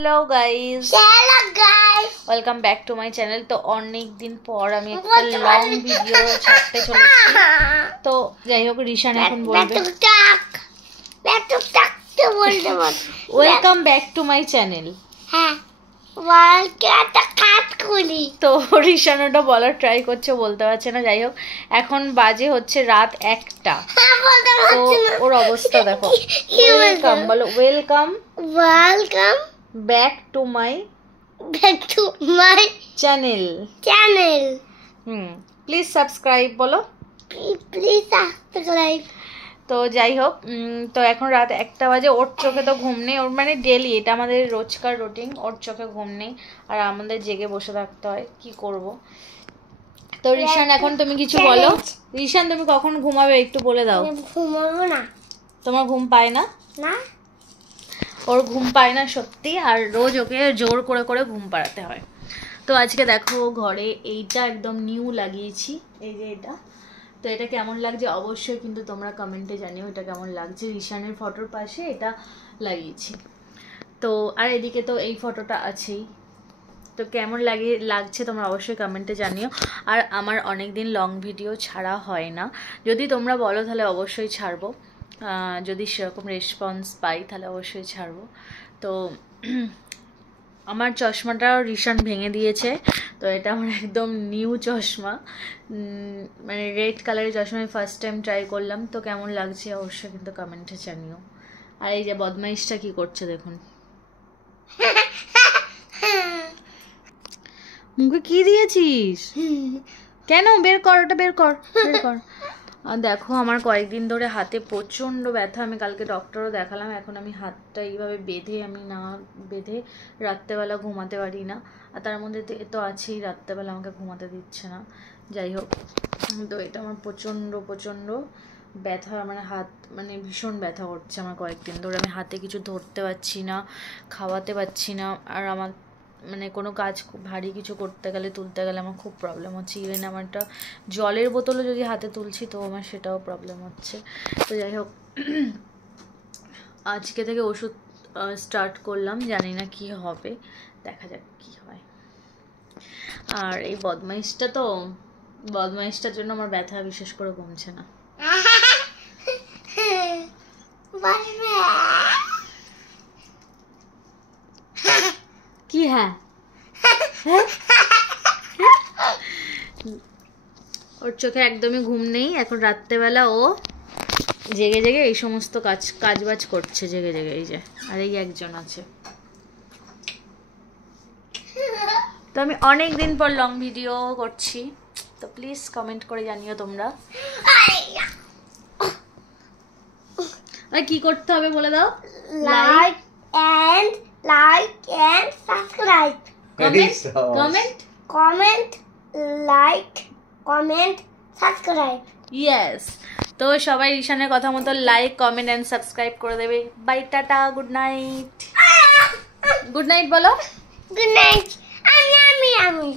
Hello guys welcome back to my channel. तो অনেক দিন পর আমি একটা লং ভিডিও ছাড়তে চলেছি। তো যাই হোক রিশান এখন বলবে welcome back to my channel. হ্যাঁ তো রিশান ওটা বলার ট্রাই করছে, বলতে পারছে না। যাই হোক এখন বাজে হচ্ছে রাত 1টা। তো ওর অবস্থা দেখো। ওয়েলকাম বলো, welcome welcome back to my channel. Please subscribe বলো। Please subscribe. তো যাই হোক তো এখন রাত 1টা বাজে। ওর চোখে তো ঘুম নেই, ওর মানে ডেলি এটা আমাদের রোজকার রুটিন। ওর চোখে ঘুম নেই আর আমাদের জেগে বসে থাকতে হয়, কি করব। তো রিশান এখন তুমি কিছু বলো। রিশান তুমি কখন ঘুমাবে একটু বলে দাও। ঘুমাবো না। তোমার ঘুম পায় না? না, ওর ঘুম পায় না সত্যি, আর রোজ ওকে জোর করে করে ঘুম পাড়াতে হয়। তো আজকে দেখো ঘরে এইটা একদম নিউ লাগিয়েছি, এই যে এটা। তো এটা কেমন লাগছে অবশ্যই কিন্তু তোমরা কমেন্টে জানিও এটা কেমন লাগছে। রিশানের ফটোর পাশে এটা লাগিয়েছি। তো আর এদিকে তো এই ফটোটা আছেই। তো কেমন লাগছে তোমরা অবশ্যই কমেন্টে জানিও। আর আমার অনেক দিন লং ভিডিও ছাড়া হয় না, যদি তোমরা বলো তাহলে অবশ্যই ছাড়বো। যদি সেরকম রেসপন্স পাই তাহলে অবশ্যই ছাড়বো। তো আমার চশমাটাও রিশান ভেঙে দিয়েছে। তো এটা আমার একদম নিউ চশমা, মানে রেড কালারের চশমা আমি ফার্স্ট টাইম ট্রাই করলাম। তো কেমন লাগছে অবশ্যই কিন্তু কমেন্টে জানিও। আর এই যে বদমাইশটা কি করছে দেখুন। মুখে কি দিয়েছিস? কেন? বের কর, ওটা বের কর, বের কর। আর দেখো আমার কয়েকদিন ধরে হাতে প্রচণ্ড ব্যথা। আমি কালকে ডক্টরও দেখালাম। এখন আমি হাতটা এইভাবে বেঁধে, আমি না বেঁধে রাত্রেবেলা ঘুমাতে পারি না। আর তার মধ্যে তো আছেই রাত্রেবেলা আমাকে ঘুমাতে দিচ্ছে না। যাই হোক তো এটা আমার প্রচণ্ড প্রচণ্ড ব্যথা, মানে হাত মানে ভীষণ ব্যথা করছে আমার কয়েকদিন ধরে। আমি হাতে কিছু ধরতে পারছি না, খাওয়াতে পারছি না। আর আমার মানে কোনো কাজ খুব ভারী কিছু করতে গেলে তুলতে গেলে আমার খুব প্রবলেম হচ্ছে। ইভেন আমার একটা জলের বোতলও যদি হাতে তুলছি তো আমার সেটাও প্রবলেম হচ্ছে। তো যাই হোক আজকে থেকে ওষুধ স্টার্ট করলাম, জানি না কি হবে, দেখা যাক কি হয়। আর এই বদমাইশটার জন্য আমার ব্যথা বিশেষ করে কমছে না। কি? হ্যাঁ ওর চোখে একদমই ঘুম নেই। এখন রাত্রেবেলা ও জেগে জেগে এই সমস্ত কাজবাজ করছে জেগে জেগে। এই যে আর এই একজন আছে। তো আমি অনেক দিন পর লং ভিডিও করছি, তো প্লিজ কমেন্ট করে জানিও তোমরা। আর কি করতে হবে বলে দাও। Like and subscribe. Comment like comment subscribe. Yes. তো সবাই রিশানের কথা মতো লাইক কমেন্ট এন্ড সাবস্ক্রাইব করে দেবে। Bye, tata, good night. Good night বলো। Good night. আমি